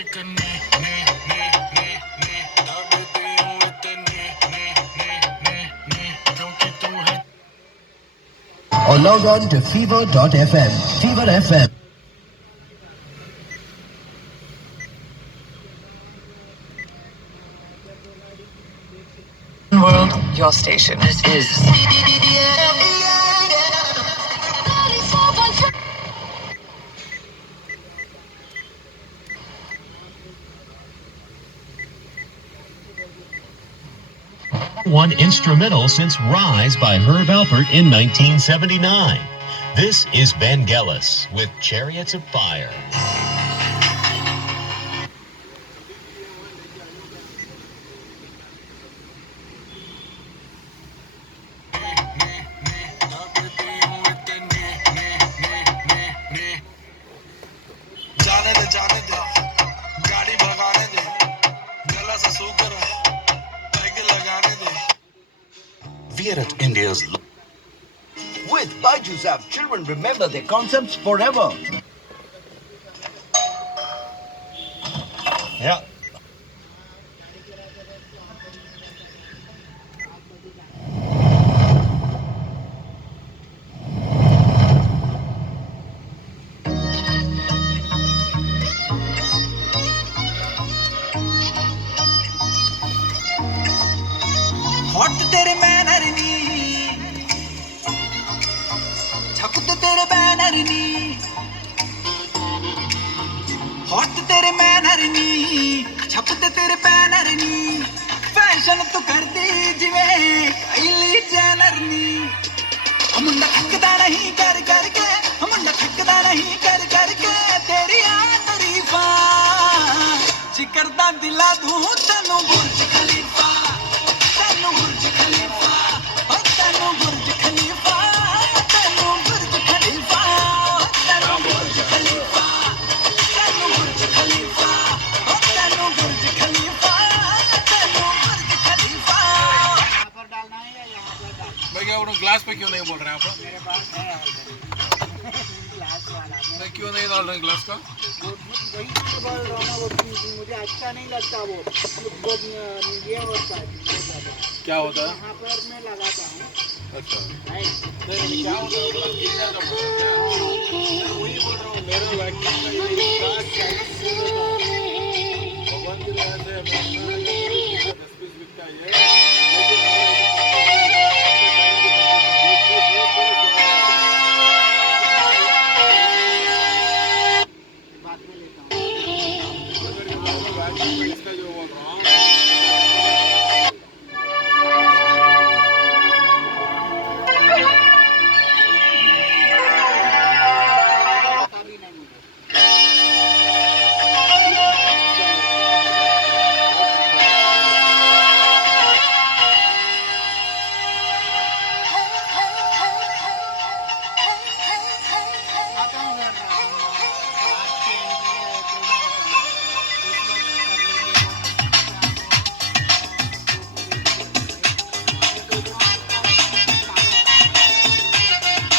Or log on to fever.fm. Fever FM. World, your station. This is one instrumental since Rise by Herb Alpert in 1979. This is Vangelis with Chariots of Fire. We are at India's. With Byju's app, children remember their concepts forever. Yeah. Hot तेरे manner नी छपते तेरे banner नी hot तेरे manner नी छपते तेरे banner नी fashion तू कर दी जिवें Kylie Jenner नी मुंडा थकदा नहीं कर करके मुंडा थकदा नहीं कर करके तेरी आ तारीफा जिकरदा दिला दूं तैनू बुर्ज खलीफा ग्लास पे क्यों नहीं बोल रहे हैं आप? मेरे पास है ग्लास वाला। मैं क्यों नहीं डाल रहे ग्लास का? वही बोल रहा हूँ ना, वो मुझे अच्छा नहीं लगता वो ये होता है। क्या होता है? यहाँ पर मैं लगाता हूँ। अच्छा। राइट। क्या होता है? वही बोल रहा हूँ, मेरे वैक्यूम का ये भगवान की दया से